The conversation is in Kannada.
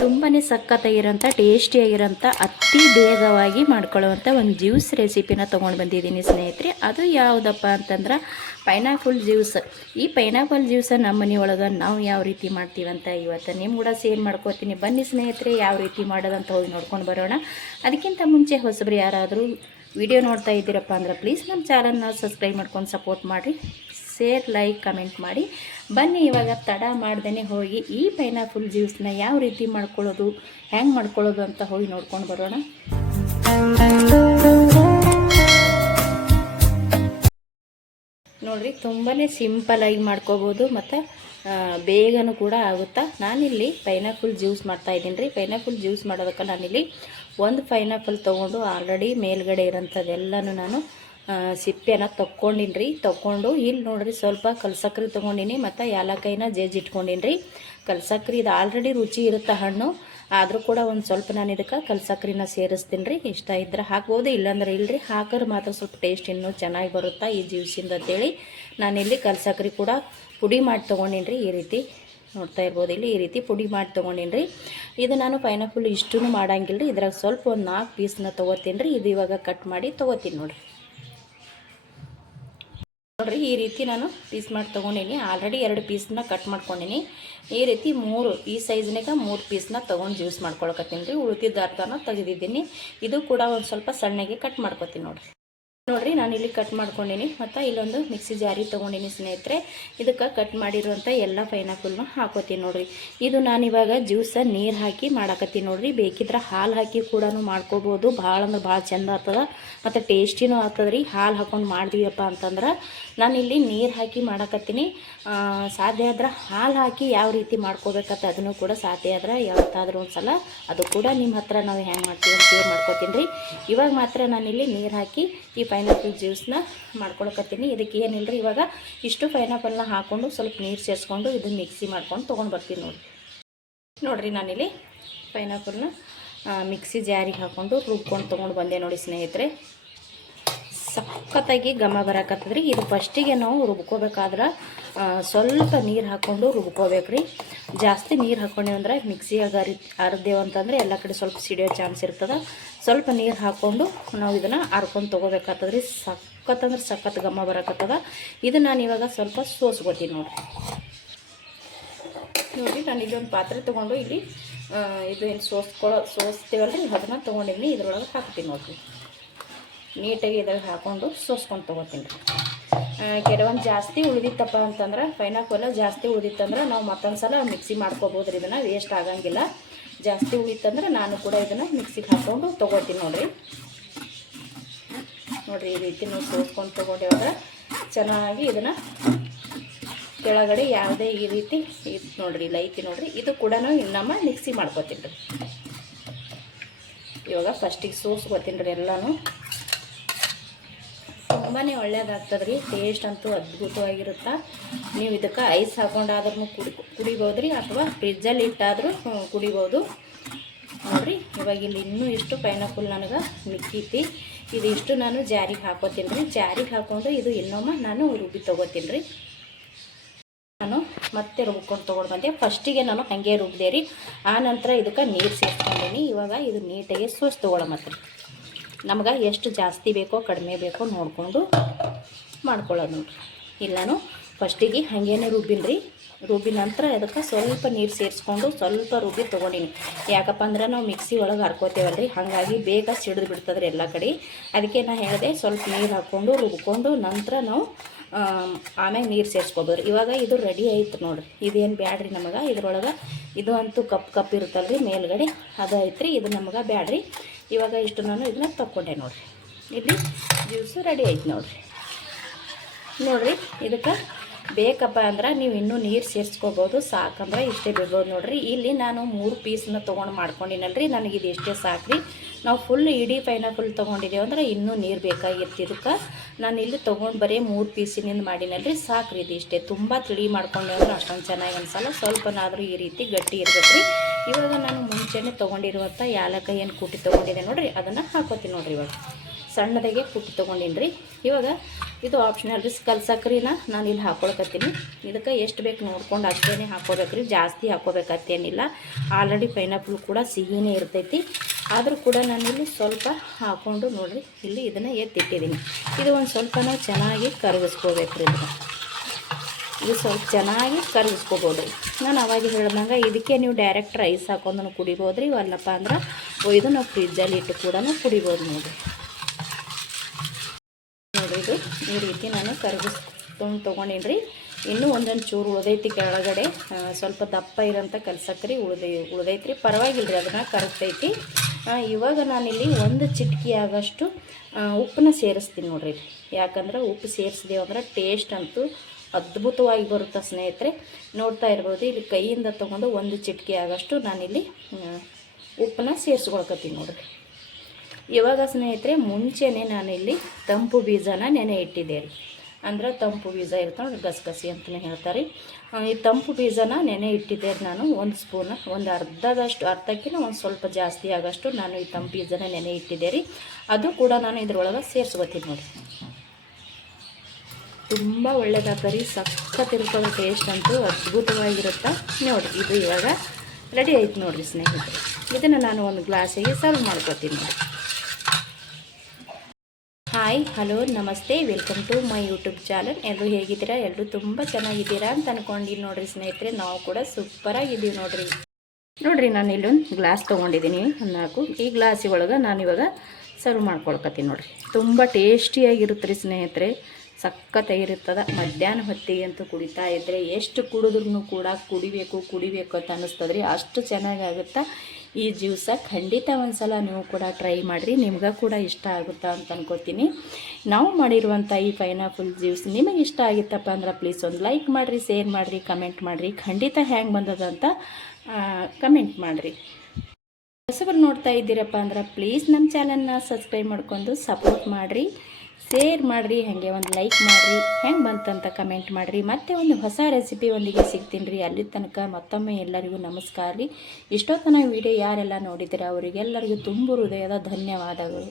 ತುಂಬಾ ಸಖತ್ತಾಗಿರೋಂಥ ಟೇಸ್ಟಿಯಾಗಿರೋಂಥ ಅತಿ ಬೇಗವಾಗಿ ಮಾಡ್ಕೊಳ್ಳುವಂಥ ಒಂದು ಜ್ಯೂಸ್ ರೆಸಿಪಿನ ತೊಗೊಂಡು ಬಂದಿದ್ದೀನಿ ಸ್ನೇಹಿತರೆ. ಅದು ಯಾವುದಪ್ಪ ಅಂತಂದ್ರೆ ಪೈನಾಪಲ್ ಜ್ಯೂಸ್. ಈ ಪೈನಾಪಲ್ ಜ್ಯೂಸ ನಮ್ಮ ಮನೆಯೊಳಗೆ ನಾವು ಯಾವ ರೀತಿ ಮಾಡ್ತೀವಂತ ಇವತ್ತು ನಿಮ್ಮ ಕೂಡ ಸೇರ್ ಮಾಡ್ಕೋತೀನಿ. ಬನ್ನಿ ಸ್ನೇಹಿತರೆ, ಯಾವ ರೀತಿ ಮಾಡೋದಂತ ಹೋಗಿ ನೋಡ್ಕೊಂಡು ಬರೋಣ. ಅದಕ್ಕಿಂತ ಮುಂಚೆ ಹೊಸಬ್ರು ಯಾರಾದರೂ ವಿಡಿಯೋ ನೋಡ್ತಾ ಇದ್ದೀರಪ್ಪ ಅಂದ್ರೆ ಪ್ಲೀಸ್ ನಮ್ಮ ಚಾನಲ್ನ ಸಬ್ಸ್ಕ್ರೈಬ್ ಮಾಡ್ಕೊಂಡು ಸಪೋರ್ಟ್ ಮಾಡಿರಿ. ಶೇರ್, ಲೈಕ್, ಕಮೆಂಟ್ ಮಾಡಿ. ಬನ್ನಿ ಇವಾಗ ತಡ ಮಾಡ್ದೇ ಹೋಗಿ ಈ ಪೈನಾಪಲ್ ಜ್ಯೂಸನ್ನ ಯಾವ ರೀತಿ ಮಾಡ್ಕೊಳ್ಳೋದು, ಹೆಂಗೆ ಮಾಡ್ಕೊಳ್ಳೋದು ಅಂತ ಹೋಗಿ ನೋಡ್ಕೊಂಡು ಬರೋಣ. ನೋಡಿರಿ, ತುಂಬಾ ಸಿಂಪಲಾಗಿ ಮಾಡ್ಕೋಬೋದು ಮತ್ತು ಬೇಗನೂ ಕೂಡ ಆಗುತ್ತಾ. ನಾನಿಲ್ಲಿ ಪೈನಾಪಲ್ ಜ್ಯೂಸ್ ಮಾಡ್ತಾಯಿದ್ದೀನಿ ರೀ. ಪೈನಾಪಲ್ ಜ್ಯೂಸ್ ಮಾಡೋದಕ್ಕೆ ನಾನಿಲ್ಲಿ ಒಂದು ಪೈನಾಪಲ್ ತೊಗೊಂಡು ಆಲ್ರೆಡಿ ಮೇಲ್ಗಡೆ ಇರೋಂಥದ್ದೆಲ್ಲನೂ ನಾನು ಸಿಪ್ಪೆನ ತೊಗೊಂಡಿನಿ ರೀ. ತೊಗೊಂಡು ಇಲ್ಲಿ ನೋಡಿರಿ ಸ್ವಲ್ಪ ಕಲ್ಸಕ್ರೆ ತೊಗೊಂಡಿನಿ ಮತ್ತು ಏಲಕ್ಕಾಯಿನ ಜಜ್ಜಿಟ್ಕೊಂಡಿನಿ ರೀ. ಕಲ್ಸಕ್ರೆ ಇದು ಆಲ್ರೆಡಿ ರುಚಿ ಇರುತ್ತೆ ಹಣ್ಣು, ಆದರೂ ಕೂಡ ಒಂದು ಸ್ವಲ್ಪ ನಾನು ಇದಕ್ಕೆ ಕಲ್ಸಕ್ರಿನ ಸೇರಿಸ್ತೀನಿ ರೀ. ಇಷ್ಟ ಇದ್ರೆ ಹಾಕ್ಬೋದು, ಇಲ್ಲಾಂದ್ರೆ ಇಲ್ಲರಿ. ಹಾಕಿದ್ರೆ ಮಾತ್ರ ಸ್ವಲ್ಪ ಟೇಸ್ಟ್ ಇನ್ನೂ ಚೆನ್ನಾಗಿ ಬರುತ್ತಾ ಈ ಜ್ಯೂಸಿಂದ ಅಂತೇಳಿ ನಾನಿಲ್ಲಿ ಕಲ್ಸಕ್ರೆ ಕೂಡ ಪುಡಿ ಮಾಡಿ ತೊಗೊಂಡಿನಿ ರೀ. ಈ ರೀತಿ ನೋಡ್ತಾ ಇರ್ಬೋದು, ಇಲ್ಲಿ ಈ ರೀತಿ ಪುಡಿ ಮಾಡಿ ತೊಗೊಂಡಿನಿ ರೀ. ಇದು ನಾನು ಪೈನಾಪಲ್ ಇಷ್ಟೂ ಮಾಡಂಗಿಲ್ಲ ರೀ. ಇದ್ರಾಗ ಸ್ವಲ್ಪ ಒಂದು 4 ಪೀಸ್ನ ತೊಗೋತೀನಿ ರೀ. ಇದು ಇವಾಗ ಕಟ್ ಮಾಡಿ ತೊಗೋತೀನಿ ನೋಡಿರಿ. ನೋಡಿರಿ, ಈ ರೀತಿ ನಾನು ಪೀಸ್ ಮಾಡಿ ತೊಗೊಂಡಿನಿ. ಆಲ್ರೆಡಿ 2 ಪೀಸ್ನ ಕಟ್ ಮಾಡ್ಕೊಂಡಿನಿ. ಈ ರೀತಿ ಈ ಸೈಜ್ನಾಗ 3 ಪೀಸ್ನ ತೊಗೊಂಡು ಜ್ಯೂಸ್ ಮಾಡ್ಕೊಳಕತ್ತೀನಿ ರೀ. ಉಳಿದಿದ್ದ ಅರ್ಧನ ತೆಗೆದಿದ್ದೀನಿ. ಇದು ಕೂಡ ಒಂದು ಸ್ವಲ್ಪ ಸಣ್ಣಗೆ ಕಟ್ ಮಾಡ್ಕೊತೀನಿ ನೋಡಿರಿ. ನೋಡಿರಿ, ನಾನಿಲ್ಲಿ ಕಟ್ ಮಾಡ್ಕೊಂಡಿನಿ ಮತ್ತು ಇಲ್ಲೊಂದು ಮಿಕ್ಸಿ ಜಾರಿ ತೊಗೊಂಡಿನಿ ಸ್ನೇಹಿತರೆ. ಇದಕ್ಕೆ ಕಟ್ ಮಾಡಿರುವಂಥ ಎಲ್ಲ ಪೈನಾಪಲ್ನ ಹಾಕೋತೀನಿ ನೋಡಿರಿ. ಇದು ನಾನಿವಾಗ ಜ್ಯೂಸ ನೀರು ಹಾಕಿ ಮಾಡಾಕತ್ತೀನಿ ನೋಡಿರಿ. ಬೇಕಿದ್ರೆ ಹಾಲು ಹಾಕಿ ಕೂಡ ಮಾಡ್ಕೋಬೋದು. ಭಾಳ ಅಂದ್ರೆ ಭಾಳ ಚೆಂದ ಆಗ್ತದೆ ಮತ್ತು ಟೇಸ್ಟಿನೂ ಆಗ್ತದೆ ರೀ. ಹಾಲು ಹಾಕೊಂಡು ಮಾಡಿದೀವಪ್ಪ ಅಂತಂದ್ರೆ ನಾನಿಲ್ಲಿ ನೀರು ಹಾಕಿ ಮಾಡಾಕತ್ತೀನಿ. ಸಾಧ್ಯ ಆದ್ರೆ ಹಾಲು ಹಾಕಿ ಯಾವ ರೀತಿ ಮಾಡ್ಕೋಬೇಕಂತ ಅದನ್ನು ಕೂಡ ಸಾಧ್ಯ ಆದ್ರೆ ಯಾವತ್ತಾದ್ರೂ ಒಂದು ಸಲ ಅದು ಕೂಡ ನಿಮ್ಮ ಹತ್ರ ನಾವು ಹೆಂಗೆ ಮಾಡ್ತೀವಿ ಅಂತ ಶೇರ್ ಮಾಡ್ಕೋತೀನಿ ರೀ. ಇವಾಗ ಮಾತ್ರ ನಾನಿಲ್ಲಿ ನೀರು ಹಾಕಿ ಈ ಪೈನಾಪಲ್ ಜ್ಯೂಸನ್ನ ಮಾಡ್ಕೊಳಕತ್ತೀನಿ. ಇದಕ್ಕೆ ಏನಿಲ್ಲ ರೀ, ಇವಾಗ ಇಷ್ಟು ಪೈನಾಪಲ್ನ ಹಾಕ್ಕೊಂಡು ಸ್ವಲ್ಪ ನೀರು ಸೇರಿಸ್ಕೊಂಡು ಇದನ್ನು ಮಿಕ್ಸಿ ಮಾಡ್ಕೊಂಡು ತೊಗೊಂಡು ಬರ್ತೀನಿ ನೋಡಿರಿ. ನಾನಿಲ್ಲಿ ಪೈನಾಪಲ್ನ ಮಿಕ್ಸಿ ಜಾರಿಗೆ ಹಾಕ್ಕೊಂಡು ರುಬ್ಕೊಂಡು ತೊಗೊಂಡು ಬಂದೆ ನೋಡಿ ಸ್ನೇಹಿತರೆ. ಸಖತ್ತಾಗಿ ಘಮ ಬರಕತ್ತದ್ರಿ. ಇದು ಫಸ್ಟಿಗೆ ನಾವು ರುಬ್ಕೋಬೇಕಾದ್ರೆ ಸ್ವಲ್ಪ ನೀರು ಹಾಕ್ಕೊಂಡು ರುಬ್ಕೋಬೇಕ್ರಿ. ಜಾಸ್ತಿ ನೀರು ಹಾಕ್ಕೊಂಡಿವಂದ್ರೆ ಮಿಕ್ಸಿಯಾಗ ಅರ್ದೇವು ಅಂತಂದರೆ ಎಲ್ಲ ಕಡೆ ಸ್ವಲ್ಪ ಸಿಡಿಯೋ ಚಾನ್ಸ್ ಇರ್ತದೆ. ಸ್ವಲ್ಪ ನೀರು ಹಾಕ್ಕೊಂಡು ನಾವು ಇದನ್ನು ಅರ್ಕೊಂಡು ತೊಗೋಬೇಕಾಗ್ತದ್ರಿ. ಸಖತ್ತಂದ್ರೆ ಸಖತ್ ಘಮ ಬರಕತ್ತದ. ಇದು ನಾನು ಇವಾಗ ಸ್ವಲ್ಪ ಸೋಸ್ಕೋತೀನಿ ನೋಡಿ. ನಾನು ಇಲ್ಲೊಂದು ಪಾತ್ರೆ ತೊಗೊಂಡು ಇಲ್ಲಿ ಇದು ಏನು ಸೋಸ್ತೀವಲ್ರಿ ಅದನ್ನು ತೊಗೊಂಡಿದ್ದೀನಿ. ಇದ್ರೊಳಗೆ ಹಾಕ್ತೀನಿ ನೋಡಿರಿ. ನೀಟಾಗಿ ಇದ್ರಾಗ ಹಾಕ್ಕೊಂಡು ಸೋಸ್ಕೊಂಡು ತೊಗೋತೀನಿ ರೀ. ಕೆಲವೊಂದು ಜಾಸ್ತಿ ಉಳಿದಿತ್ತಪ್ಪ ಅಂತಂದ್ರೆ ಪೈನಾಪಲ್ ಜಾಸ್ತಿ ಉಳಿದಿತ್ತಂದ್ರೆ ನಾವು ಮತ್ತೊಂದು ಸಲ ಮಿಕ್ಸಿ ಮಾಡ್ಕೋಬೋದು ರೀ. ಇದನ್ನು ವೇಸ್ಟ್ ಆಗಂಗಿಲ್ಲ. ಜಾಸ್ತಿ ಉಳಿತಂದ್ರೆ ನಾನು ಕೂಡ ಇದನ್ನು ಮಿಕ್ಸಿಗೆ ಹಾಕ್ಕೊಂಡು ತೊಗೋತೀನಿ ನೋಡಿರಿ. ಈ ರೀತಿ ನಾವು ಸೋಸ್ಕೊಂಡು ತೊಗೊಂಡೇವಾಗ ಚೆನ್ನಾಗಿ ಇದನ್ನು ಕೆಳಗಡೆ ಯಾವುದೇ ಈ ರೀತಿ ಇದು ನೋಡಿರಿ, ಇಲ್ಲ ಐತಿ ನೋಡಿರಿ. ಇದು ಕೂಡ ಇನ್ನೊಮ್ಮ ಮಿಕ್ಸಿ ಮಾಡ್ಕೋತೀನಿ ರೀ. ಇವಾಗ ಫಸ್ಟಿಗೆ ಸೋಸ್ಕೋತೀನಿ ರೀ ಎಲ್ಲನೂ. ತುಂಬಾ ಒಳ್ಳೆಯದಾಗ್ತದೆ ರೀ. ಟೇಸ್ಟ್ ಅಂತೂ ಅದ್ಭುತವಾಗಿರುತ್ತೆ. ನೀವು ಇದಕ್ಕೆ ಐಸ್ ಹಾಕೊಂಡಾದ್ರೂ ಕುಡಿಬೋದು ರೀ, ಅಥವಾ ಫ್ರಿಜ್ಜಲ್ಲಿ ಇಟ್ಟಾದರೂ ಕುಡಿಬೋದು ನೋಡಿರಿ. ಇವಾಗ ಇಲ್ಲಿ ಇನ್ನೂ ಇಷ್ಟು ಪೈನಾಪಲ್ ನನಗೆ ಮಿಕ್ಕೈತಿ. ಇದಿಷ್ಟು ನಾನು ಜಾರಿಗೆ ಹಾಕೋತೀನಿ ರೀ. ಜಾರಿಗೆ ಹಾಕ್ಕೊಂಡು ಇದು ಇನ್ನೊಮ್ಮೆ ನಾನು ರುಬ್ಬಿ ತೊಗೋತೀನಿ ರೀ. ನಾನು ಮತ್ತೆ ರುಬ್ಕೊಂಡು ತೊಗೊಂಡು ಬಂದೆ. ಫಸ್ಟಿಗೆ ನಾನು ಹಾಗೆ ರುಬ್ಬಿದೆ ರೀ. ಆ ನಂತರ ಇದಕ್ಕೆ ನೀರು ಸೇರಿಸ್ಕೊಂಡೀನಿ. ಇವಾಗ ಇದು ನೀಟಾಗಿ ಸೋಸ್ ತೊಗೊಳಮತ್ರಿ. ನಮ್ಗೆ ಎಷ್ಟು ಜಾಸ್ತಿ ಬೇಕೋ ಕಡಿಮೆ ಬೇಕೋ ನೋಡಿಕೊಂಡು ಮಾಡ್ಕೊಳ್ಳೋದು ನೋಡಿರಿ. ಇಲ್ಲನು ಫಸ್ಟಿಗೆ ಹಾಗೇನೆ ರುಬ್ಬಿನ್ರಿ. ರುಬ್ಬಿನ ನಂತರ ಅದಕ್ಕೆ ಸ್ವಲ್ಪ ನೀರು ಸೇರಿಸ್ಕೊಂಡು ಸ್ವಲ್ಪ ರುಬ್ಬಿ ತೊಗೊಂಡಿನಿ. ಯಾಕಪ್ಪ ಅಂದ್ರೆ ನಾವು ಮಿಕ್ಸಿ ಒಳಗೆ ಹರ್ಕೋತೇವಲ್ರಿ, ಹಾಗಾಗಿ ಬೇಗ ಸಿಡಿದು ಬಿಡ್ತದ್ರಿ ಎಲ್ಲ ಕಡೆ. ಅದಕ್ಕೆ ನಾನು ಹೇಳಿದೆ ಸ್ವಲ್ಪ ನೀರು ಹಾಕ್ಕೊಂಡು ರುಬ್ಕೊಂಡು ನಂತರ ನಾವು ಆಮ್ಯಾಗ ನೀರು ಸೇರಿಸ್ಕೋಬೋದು. ಇವಾಗ ಇದು ರೆಡಿ ಆಯ್ತು ನೋಡಿರಿ. ಇದೇನು ಬ್ಯಾಡ್ರಿ ನಮಗೆ. ಇದ್ರೊಳಗೆ ಇದು ಅಂತೂ ಕಪ್ ಇರುತ್ತಲ್ರಿ ಮೇಲ್ಗಡೆ, ಅದು ಐತ್ರಿ. ಇದು ನಮಗೆ ಬ್ಯಾಡ್ರಿ. ಇವಾಗ ಇಷ್ಟು ನಾನು ಇದನ್ನ ತಗೊಂಡೆ ನೋಡಿರಿ. ಇಲ್ಲಿ ಜ್ಯೂಸು ರೆಡಿ ಐತೆ ನೋಡಿರಿ. ಇದಕ್ಕೆ ಬೇಕಪ್ಪ ಅಂದ್ರೆ ನೀವು ಇನ್ನೂ ನೀರು ಸೇರಿಸ್ಕೋಬೋದು. ಸಾಕಂದ್ರೆ ಇಷ್ಟೇ ಬಿಡ್ಬೋದು ನೋಡಿರಿ. ಇಲ್ಲಿ ನಾನು 3 ಪೀಸ್ನ ತೊಗೊಂಡು ಮಾಡ್ಕೊಂಡಿನಲ್ರಿ. ನನಗಿದು ಇಷ್ಟೇ ಸಾಕ್ರಿ. ನಾವು ಫುಲ್ ಇಡೀ ಪೈನಾಪಲ್ ತೊಗೊಂಡಿದ್ದೇವೆ ಅಂದ್ರೆ ಇನ್ನೂ ನೀರು ಬೇಕಾಗಿತ್ತು. ಇದಕ್ಕೆ ನಾನು ಇಲ್ಲಿ ತೊಗೊಂಡು ಬರೀ 3 ಪೀಸಿನಿಂದ ಮಾಡಿನಲ್ರಿ. ಸಾಕ್ರಿ ಇದು ಇಷ್ಟೇ. ತುಂಬ ತಿಳಿ ಮಾಡ್ಕೊಂಡೆ ಅಂದ್ರೆ ಅಷ್ಟೊಂದು ಚೆನ್ನಾಗಿ ಅನ್ಸಲ್ಲ. ಸ್ವಲ್ಪನಾದರೂ ಈ ರೀತಿ ಗಟ್ಟಿ ಇರ್ಬೇಕು ರೀ. ಇವಾಗ ನಾನು ಮುಂಚೆನೇ ತೊಗೊಂಡಿರುವಂಥ ಏಲಕ್ಕಾಯಿ ಏನು ಕುಟ್ಟಿ ತೊಗೊಂಡಿದ್ದೆ ನೋಡಿರಿ, ಅದನ್ನು ಹಾಕೋತೀನಿ ನೋಡಿರಿ. ಇವಾಗ ಸಣ್ಣದಾಗೆ ಕುಟ್ಟಿ ತೊಗೊಂಡಿನಿ ರೀ. ಇವಾಗ ಇದು ಆಪ್ಷನಲ್ ರೀ. ಕಲ್ ಸಕ್ರೆನ ನಾನು ಇಲ್ಲಿ ಹಾಕ್ಕೊಳಕತ್ತೀನಿ. ಇದಕ್ಕೆ ಎಷ್ಟು ಬೇಕು ನೋಡ್ಕೊಂಡು ಅಷ್ಟೇ ಹಾಕ್ಕೋಬೇಕ್ರಿ, ಜಾಸ್ತಿ ಹಾಕ್ಕೋಬೇಕತ್ತೇನಿಲ್ಲ. ಆಲ್ರೆಡಿ ಪೈನಾಪಲ್ ಕೂಡ ಸಿಹಿನೇ ಇರ್ತೈತಿ. ಆದರೂ ಕೂಡ ನಾನಿಲ್ಲಿ ಸ್ವಲ್ಪ ಹಾಕ್ಕೊಂಡು ನೋಡಿರಿ ಇಲ್ಲಿ ಇದನ್ನು ಎತ್ತಿಟ್ಟಿದ್ದೀನಿ. ಇದು ಒಂದು ಸ್ವಲ್ಪ ನಾವು ಚೆನ್ನಾಗಿ ಕರಗಿಸ್ಕೋಬೇಕ್ರಿ. ಇದು ಸ್ವಲ್ಪ ಚೆನ್ನಾಗಿ ಕರಗಿಸ್ಕೋಬೋದು ರೀ. ನಾನು ಅವಾಗ ಹೇಳ್ದಂಗೆ ಇದಕ್ಕೆ ನೀವು ಡೈರೆಕ್ಟ್ ರೈಸ್ ಹಾಕೊಂಡು ಕುಡಿಬೋದು ರೀ. ಅಲ್ಲಪ್ಪ ಅಂದ್ರೆ ಒಯ್ದು ನಾವು ಫ್ರಿಜ್ಜಲ್ಲಿ ಇಟ್ಟು ಕೂಡ ಕುಡಿಬೋದು ನೋಡಿರಿ. ಇದು ಈ ರೀತಿ ನಾನು ಕರಗಿಸ್ಕೊಂಡು ತೊಗೊಂಡಿನಿ ರೀ. ಇನ್ನೂ ಒಂದೊಂದು ಚೂರು ಉಳಿದೈತಿ ಕೆಳಗಡೆ, ಸ್ವಲ್ಪ ದಪ್ಪ ಇರೋಂಥ ಕಲ್ಸಕ್ರಿ ಉಳಿದೈತಿ ರೀ. ಪರವಾಗಿಲ್ಲ ರೀ, ಅದನ್ನು ಕರಗ್ತೈತಿ. ಇವಾಗ ನಾನಿಲ್ಲಿ ಒಂದು ಚಿಟಿಕೆ ಆಗಷ್ಟು ಉಪ್ಪನ್ನ ಸೇರಿಸ್ತೀನಿ ನೋಡಿರಿ. ಯಾಕಂದ್ರೆ ಉಪ್ಪು ಸೇರಿಸಿದೆವು ಅಂದ್ರೆ ಟೇಸ್ಟ್ ಅಂತೂ ಅದ್ಭುತವಾಗಿ ಬರುತ್ತೆ ಸ್ನೇಹಿತರೆ. ನೋಡ್ತಾ ಇರ್ಬೋದು, ಇಲ್ಲಿ ಕೈಯಿಂದ ತೊಗೊಂಡು ಒಂದು ಚಿಟಿಕೆ ಆಗಷ್ಟು ನಾನಿಲ್ಲಿ ಉಪ್ಪನ್ನ ಸೇರಿಸ್ಕೊಳ್ಕತ್ತೀನಿ ನೋಡಿರಿ. ಇವಾಗ ಸ್ನೇಹಿತರೆ ಮುಂಚೆನೇ ನಾನಿಲ್ಲಿ ತಂಪು ಬೀಜನ ನೆನೆ ಇಟ್ಟಿದ್ದೆ ರೀ. ಅಂದ್ರೆ ತಂಪು ಬೀಜ ಇರ್ತಾವೆ ಗಸಗಸಿ ಅಂತಲೇ ಹೇಳ್ತಾರೆ. ಈ ತಂಪು ಬೀಜನ ನೆನೆ ಇಟ್ಟಿದ್ದೆ ನಾನು. ಒಂದು ಸ್ಪೂನ್, ಒಂದು ಅರ್ಧಕ್ಕಿಂತ ಒಂದು ಸ್ವಲ್ಪ ಜಾಸ್ತಿ ಆಗಷ್ಟು ನಾನು ಈ ತಂಪು ಬೀಜನ ನೆನೆ ಇಟ್ಟಿದ್ದೆ ರೀ. ಅದು ಕೂಡ ನಾನು ಇದ್ರೊಳಗೆ ಸೇರಿಸ್ಕೊತೀನಿ ನೋಡಿ. ತುಂಬ ಒಳ್ಳೆಯದಾಗ್ತದೆ ರೀ, ಸಖತ್ತಿರ್ತದೆ. ಟೇಸ್ಟ್ ಅಂತೂ ಅದ್ಭುತವಾಗಿರುತ್ತೆ ನೋಡಿ. ಇದು ಇವಾಗ ರೆಡಿ ಆಯ್ತು ನೋಡಿರಿ ಸ್ನೇಹಿತರೆ. ಇದನ್ನು ನಾನು ಒಂದು ಗ್ಲಾಸಿಗೆ ಸರ್ವ್ ಮಾಡ್ಕೊತೀನಿ ನೋಡಿ. ಹಾಯ್, ಹಲೋ, ನಮಸ್ತೆ, welcome to my YouTube channel. ಎಲ್ಲರೂ ಹೇಗಿದ್ದೀರಾ? ಎಲ್ಲರೂ ತುಂಬ ಚೆನ್ನಾಗಿದ್ದೀರಾ ಅಂತ ಅಂದ್ಕೊಂಡಿನಿ ನೋಡಿರಿ ಸ್ನೇಹಿತರೆ. ನಾವು ಕೂಡ ಸೂಪರಾಗಿದ್ದೀವಿ ನೋಡಿರಿ. ನಾನು ಇಲ್ಲೊಂದು ಗ್ಲಾಸ್ ತೊಗೊಂಡಿದ್ದೀನಿ 4. ಈ ಗ್ಲಾಸಿ ಒಳಗೆ ನಾನಿವಾಗ ಸರ್ವ್ ಮಾಡ್ಕೊಳ್ಕತ್ತೀನಿ ನೋಡಿರಿ. ತುಂಬ ಟೇಸ್ಟಿಯಾಗಿರುತ್ತೆ ರೀ ಸ್ನೇಹಿತರೆ, ಸಖತ್ತಾಗಿರ್ತದೆ. ಮಧ್ಯಾಹ್ನ ಹೊತ್ತಿಗೆ ಅಂತೂ ಕುಡಿತಾ ಇದ್ದರೆ ಎಷ್ಟು ಕುಡಿದ್ರೂ ಕೂಡ ಕುಡಿಬೇಕು ಅಂತ ಅನ್ನಿಸ್ತದೆ ರೀ. ಅಷ್ಟು ಚೆನ್ನಾಗಾಗುತ್ತೆ ಈ ಜ್ಯೂಸ. ಖಂಡಿತ ಒಂದು ಸಲ ನೀವು ಕೂಡ ಟ್ರೈ ಮಾಡಿರಿ, ನಿಮ್ಗೆ ಕೂಡ ಇಷ್ಟ ಆಗುತ್ತಾ ಅಂತ ಅನ್ಕೋತೀನಿ. ನಾವು ಮಾಡಿರುವಂಥ ಈ ಪೈನಾಪಲ್ ಜ್ಯೂಸ್ ನಿಮಗೆ ಇಷ್ಟ ಆಗಿತ್ತಪ್ಪ ಅಂದ್ರೆ ಪ್ಲೀಸ್ ಒಂದು ಲೈಕ್ ಮಾಡಿರಿ, ಶೇರ್ ಮಾಡಿರಿ, ಕಮೆಂಟ್ ಮಾಡಿರಿ. ಖಂಡಿತ ಹೆಂಗೆ ಬಂದದಂತ ಕಮೆಂಟ್ ಮಾಡಿರಿ. ಹೊಸಬರು ನೋಡ್ತಾ ಇದ್ದೀರಪ್ಪ ಅಂದ್ರೆ ಪ್ಲೀಸ್ ನಮ್ಮ ಚಾನಲ್ನ ಸಬ್ಸ್ಕ್ರೈಬ್ ಮಾಡ್ಕೊಂಡು ಸಪೋರ್ಟ್ ಮಾಡಿರಿ, ಶೇರ್ ಮಾಡಿರಿ, ಹಾಗೆ ಒಂದು ಲೈಕ್ ಮಾಡಿರಿ, ಹೆಂಗೆ ಬಂತಂತ ಕಮೆಂಟ್ ಮಾಡಿರಿ. ಮತ್ತೆ ಒಂದು ಹೊಸ ರೆಸಿಪಿ ಒಂದಿಗೆ ಸಿಗ್ತೀನಿ ರೀ. ಅಲ್ಲಿ ತನಕ ಮತ್ತೊಮ್ಮೆ ಎಲ್ಲರಿಗೂ ನಮಸ್ಕಾರ ರೀ. ಇಷ್ಟೊತ್ತನ ವಿಡಿಯೋ ಯಾರೆಲ್ಲ ನೋಡಿದ್ದೀರ ಅವರಿಗೆಲ್ಲರಿಗೂ ತುಂಬ ಹೃದಯದ ಧನ್ಯವಾದಗಳು.